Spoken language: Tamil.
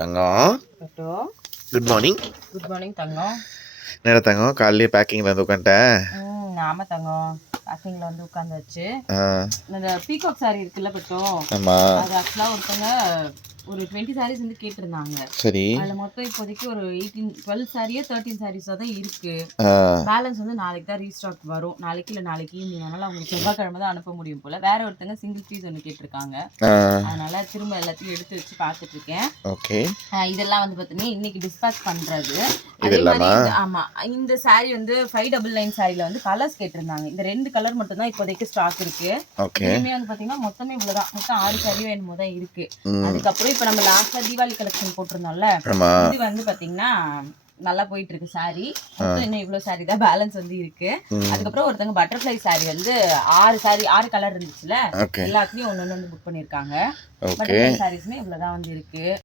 தங்கம் குட் மார்னிங். குட் மார்னிங் தங்கம். என்ன தங்கம் காலையிலேயே பேக்கிங்கில் வந்து உட்காந்துட்டேன். ஆமாம் தங்கம், பேக்கிங்கில் வந்து உட்காந்தாச்சு. இந்த பீகாக் சாரி இருக்குல்ல பட்டும், ஆமாம், அது ஆக்சுவலாக ஒருத்தவங்க ஒரு 20 சாரீஸ் வந்து கேட்டிருந்தாங்க. சரி, அதில் மொத்தம் இப்போதைக்கு ஒரு 12 சாரியோ 13 சாரீஸாக தான் இருக்கு. பேலன்ஸ் வந்து நாளைக்கு தான் ரீஸ்டாக் வரும். நாளைக்கு இல்லை நாளைக்கு ஈவினிங், அதனால அவங்களுக்கு செவ்வாய்க்கிழமை தான் அனுப்ப முடியும் போல. வேற ஒருத்தங்க சிங்கிள் பீஸ் ஒன்று கேட்டிருக்காங்க. அதனால திரும்ப எல்லாத்தையும் எடுத்து வச்சு பார்த்துட்டு இருக்கேன். ஓகே, இதெல்லாம் வந்து பார்த்தீங்கன்னா இன்னைக்கு டிஸ்பேச் பண்ணுறது. அதே மாதிரி ஆமாம், இந்த சாரி வந்து 599 சாரியில் வந்து கலர்ஸ் கேட்டிருந்தாங்க. இந்த 2 கலர் மட்டும் தான் இப்போதைக்கு ஸ்டாக் இருக்கு. இனிமே வந்து பார்த்தீங்கன்னா மொத்தமே இவ்வளோதான், மொத்தம் 6 சாரியோ என்னமோ தான் இருக்கு. அதுக்கப்புறம் இப்போ நம்ம லாஸ்ட்டாக தீபாவளி கலெக்ஷன் போட்டிருந்தோம்ல, இது வந்து பார்த்தீங்கன்னா நல்லா போயிட்டு இருக்கு சாரி. மொத்தம் இன்னும் இவ்வளோ சாரி தான் பேலன்ஸ் வந்து இருக்கு. அதுக்கப்புறம் ஒருத்தங்க பட்டர்ஃப்ளை சாரி வந்து 6 கலர் இருந்துச்சுல, எல்லாத்துலயும் ஒன்று வந்து புக் பண்ணியிருக்காங்க. பட்டர்ஃப்ளை சாரீஸ்மே இவ்வளோதான் வந்து இருக்கு.